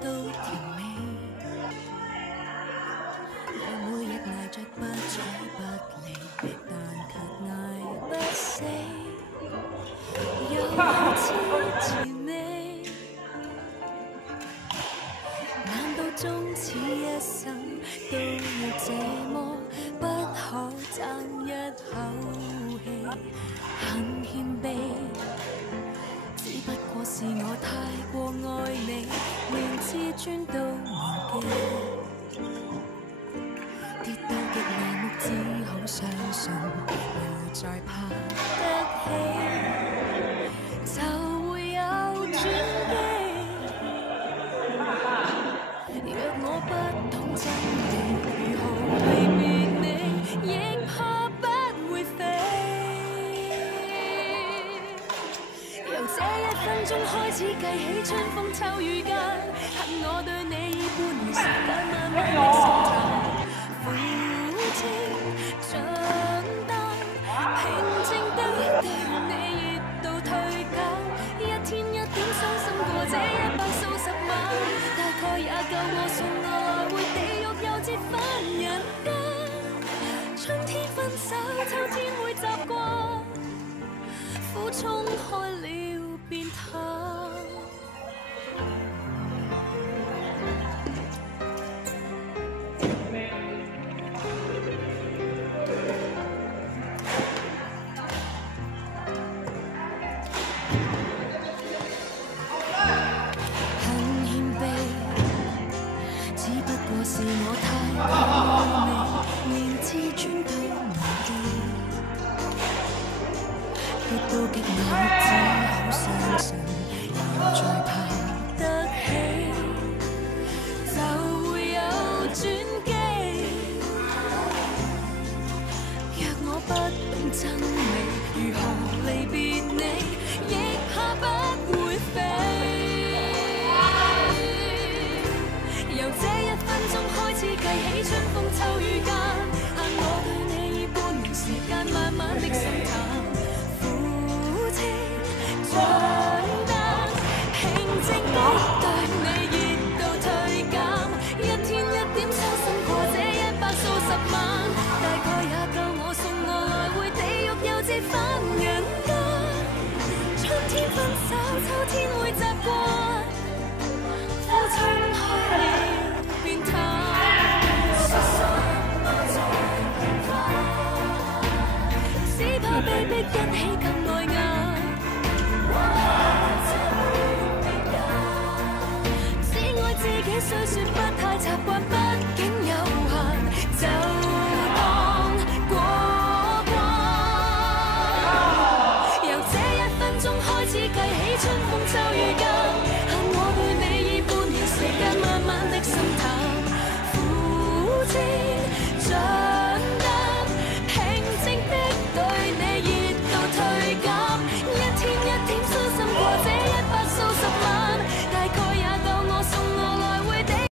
到甜美。我每日捱着不睬不理，但卻捱不死，又好似甜美。難道終此一生都要這麼不可爭一口氣？很謙卑，只不過是我太過愛你，連自尊都忘記。跌到極麻木，只好相信又再爬得起，就會有轉機。若我不懂真理，如何離別你，亦怕不會飛。由這一分鐘開始計起，春風秋雨間，恨我對你已半年時間，慢慢的滲透。負情長大，平靜地對你熱度退減，一天一點傷心過這100數十晚，大概也夠我送我來回地獄又折返人間。春天分手，秋天會習慣，苦衝開了便淡。是我太愛你，連自尊都忘記，跌到極麻木，只好相信，又再怕。